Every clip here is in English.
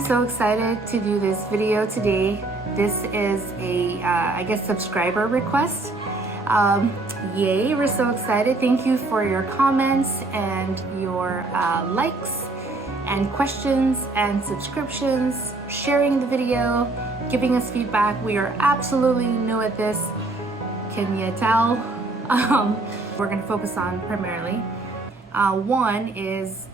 I'm so excited to do this video today. This is a, I guess, subscriber request. Yay, we're so excited. Thank you for your comments and your likes and questions and subscriptions, sharing the video, giving us feedback. We are absolutely new at this. Can you tell? We're going to focus on primarily. One is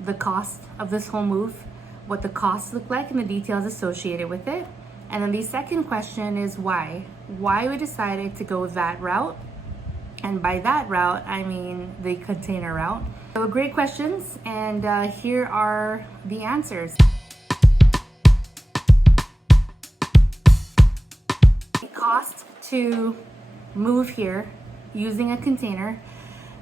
the cost of this whole move, what the costs look like and the details associated with it. And then the second question is why we decided to go that route. And by that route, I mean the container route. So great questions, and here are the answers. The cost to move here using a container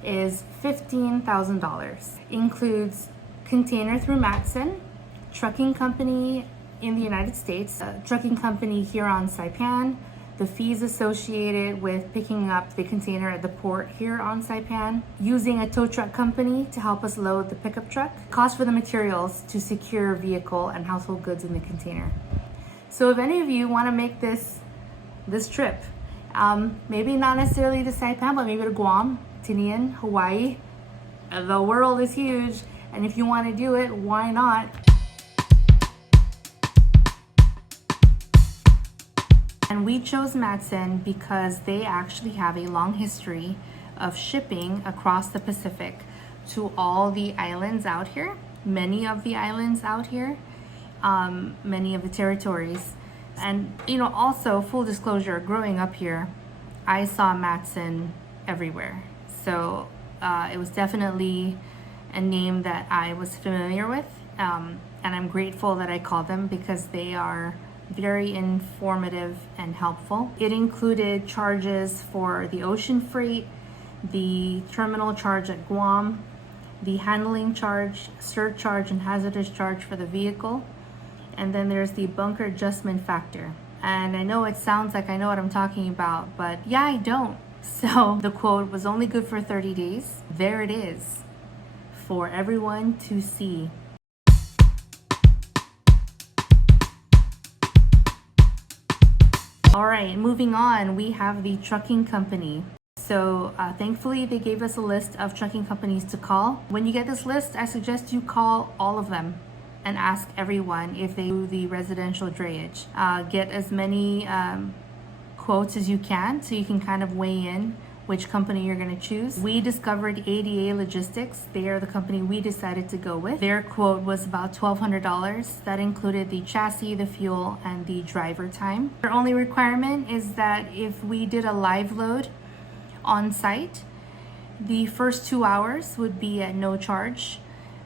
is $15,000. Includes container through Matson, trucking company in the United States, trucking company here on Saipan, the fees associated with picking up the container at the port here on Saipan, using a tow truck company to help us load the pickup truck, cost for the materials to secure vehicle and household goods in the container. So if any of you want to make this trip, maybe not necessarily to Saipan, but maybe to Guam, Tinian, Hawaii, the world is huge, and if you want to do it, why not? And we chose Matson because they actually have a long history of shipping across the Pacific to all the islands out here, many of the islands out here, many of the territories. And also full disclosure, growing up here, I saw Matson everywhere. So it was definitely a name that I was familiar with. And I'm grateful that I called them because they are very informative and helpful. It included charges for the ocean freight, the terminal charge at Guam, the handling charge, surcharge and hazardous charge for the vehicle, and then there's the bunker adjustment factor. And I know it sounds like I know what I'm talking about, but yeah, I don't. So the quote was only good for 30 days. There it is for everyone to see. All right, moving on, we have the trucking company. So thankfully they gave us a list of trucking companies to call. When you get this list, I suggest you call all of them and ask everyone if they do the residential drayage. Get as many quotes as you can so you can kind of weigh in which company you're going to choose. We discovered ADA Logistics. They are the company we decided to go with. Their quote was about $1,200. That included the chassis, the fuel, and the driver time. Their only requirement is that if we did a live load on site, the first 2 hours would be at no charge,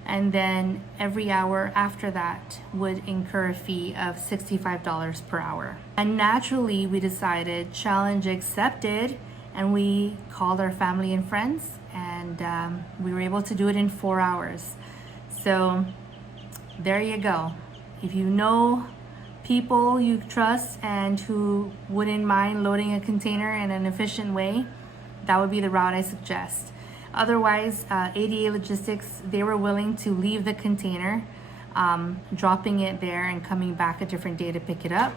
and then every hour after that would incur a fee of $65 per hour. And naturally, we decided challenge accepted, and we called our family and friends, and we were able to do it in 4 hours. So there you go. If you know people you trust and who wouldn't mind loading a container in an efficient way, that would be the route I suggest. Otherwise, ADA Logistics, they were willing to leave the container, dropping it there and coming back a different day to pick it up.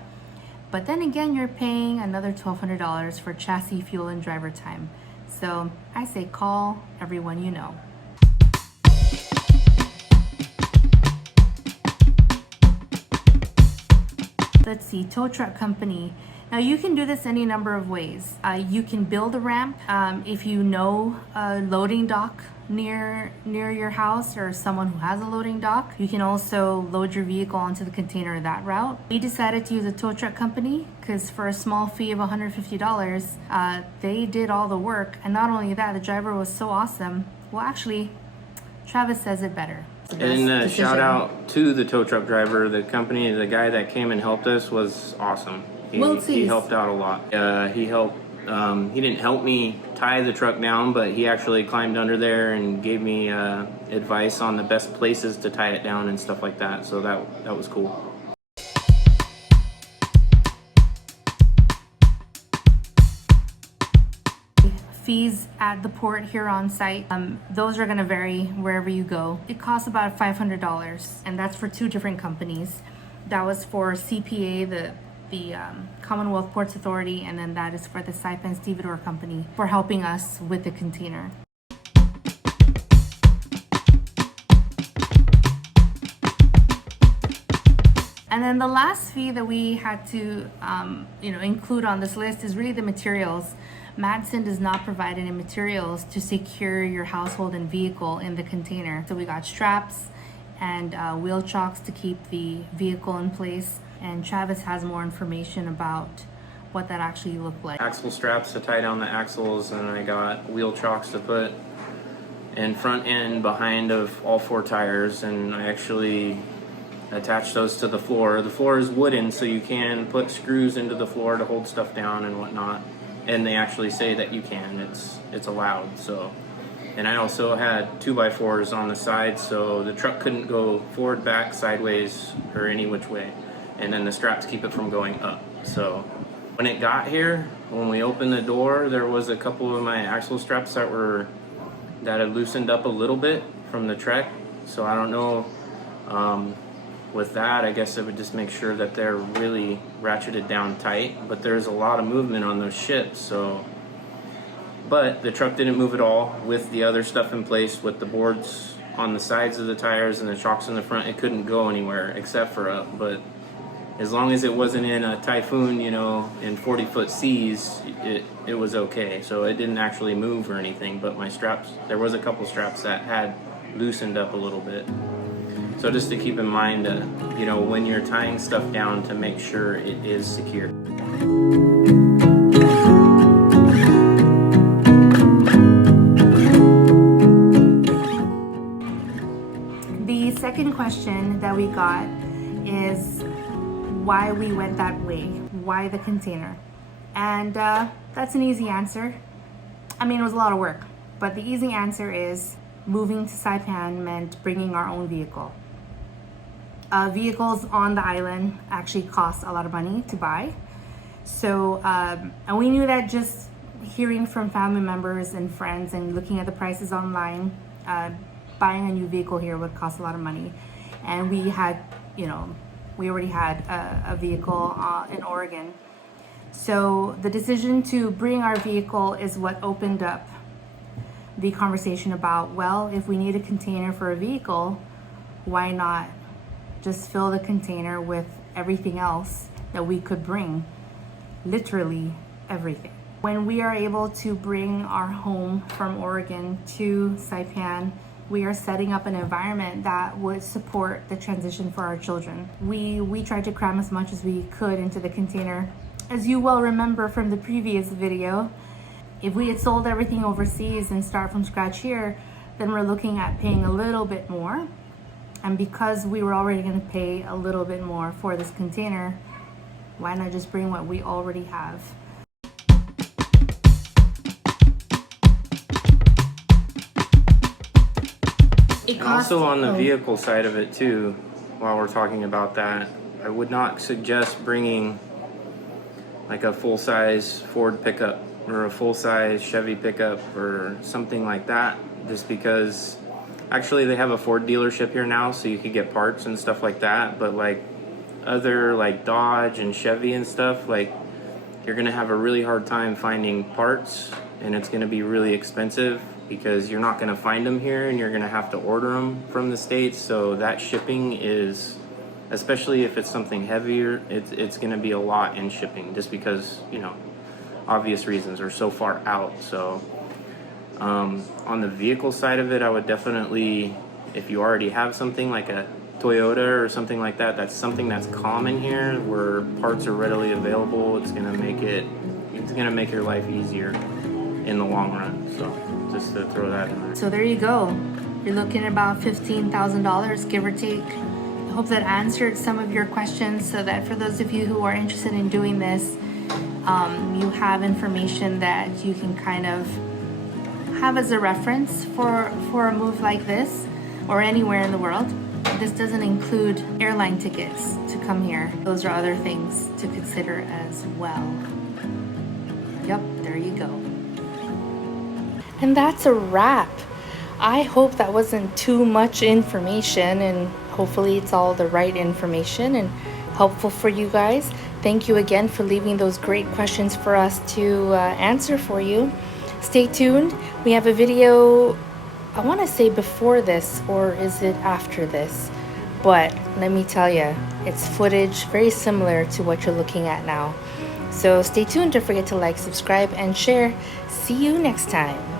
But then again, you're paying another $1,200 for chassis, fuel, and driver time. So I say call everyone you know. Let's see, tow truck company. Now you can do this any number of ways. You can build a ramp if you know a loading dock near your house or someone who has a loading dock. You can also load your vehicle onto the container that route. We decided to use a tow truck company because for a small fee of $150, they did all the work. And not only that, the driver was so awesome. Well, actually, Travis says it better. And shout out to the tow truck driver, the company, the guy that came and helped us was awesome. He helped out a lot. He didn't help me tie the truck down, but he actually climbed under there and gave me advice on the best places to tie it down and stuff like that. So that was cool. fees at the port here on site, those are going to vary wherever you go. It costs about $500, and that's for 2 different companies. That was for CPA, the Commonwealth Ports Authority, and then that is for the Saipan Stevedore Company for helping us with the container. And then the last fee that we had to include on this list is really the materials. Matson does not provide any materials to secure your household and vehicle in the container. So we got straps and wheel chocks to keep the vehicle in place. And Travis has more information about what that actually looked like. Axle straps to tie down the axles, and I got wheel chocks to put in front and behind of all 4 tires, and I actually attach those to the floor. The floor is wooden, so you can put screws into the floor to hold stuff down and whatnot. And they actually say that you can. It's allowed. So, and I also had 2x4s on the side, so the truck couldn't go forward, back, sideways, or any which way. And then the straps keep it from going up. So when it got here, when we opened the door, there was a couple of my axle straps that had loosened up a little bit from the trek. So I don't know. With that, I guess I would just make sure that they're really ratcheted down tight, but there's a lot of movement on those ships, so. But the truck didn't move at all with the other stuff in place, with the boards on the sides of the tires and the chocks in the front. It couldn't go anywhere except for up, but as long as it wasn't in a typhoon, in 40-foot seas, it was okay. So it didn't actually move or anything, but my straps, there was a couple straps that had loosened up a little bit. So just to keep in mind, when you're tying stuff down, to make sure it is secure. The second question that we got is why we went that way, why the container? And that's an easy answer. I mean, it was a lot of work, but the easy answer is moving to Saipan meant bringing our own vehicle. Vehicles on the island actually cost a lot of money to buy. So, and we knew that just hearing from family members and friends and looking at the prices online, buying a new vehicle here would cost a lot of money. And we had, we already had a vehicle in Oregon. So the decision to bring our vehicle is what opened up the conversation about, well, if we need a container for a vehicle, why not just fill the container with everything else that we could bring, literally everything. When we are able to bring our home from Oregon to Saipan, we are setting up an environment that would support the transition for our children. We tried to cram as much as we could into the container. As you well remember from the previous video, if we had sold everything overseas and start from scratch here, then we're looking at paying a little bit more. And because we were already going to pay a little bit more for this container, why not just bring what we already have? Also on the vehicle side of it too, while we're talking about that, I would not suggest bringing like a full-size Ford pickup or a full-size Chevy pickup or something like that, just because actually they have a Ford dealership here now, so you could get parts and stuff like that, but like other like Dodge and Chevy and stuff, like you're gonna have a really hard time finding parts, and it's gonna be really expensive because you're not gonna find them here and you're gonna have to order them from the States. So that shipping is, especially if it's something heavier, it's gonna be a lot in shipping, just because, obvious reasons, are so far out. So on the vehicle side of it, I would definitely, if you already have something like a Toyota or something like that, that's something that's common here, where parts are readily available, it's gonna make your life easier in the long run. So just to throw that in there. So there you go. You're looking at about $15,000, give or take. I hope that answered some of your questions, so that for those of you who are interested in doing this, you have information that you can kind of have as a reference for a move like this or anywhere in the world. This doesn't include airline tickets to come here. Those are other things to consider as well. Yep, there you go. And that's a wrap. I hope that wasn't too much information, and hopefully it's all the right information and helpful for you guys. Thank you again for leaving those great questions for us to answer for you. Stay tuned. We have a video, I want to say before this, or is it after this? But let me tell you, it's footage very similar to what you're looking at now. So stay tuned. Don't forget to like, subscribe, and share. See you next time.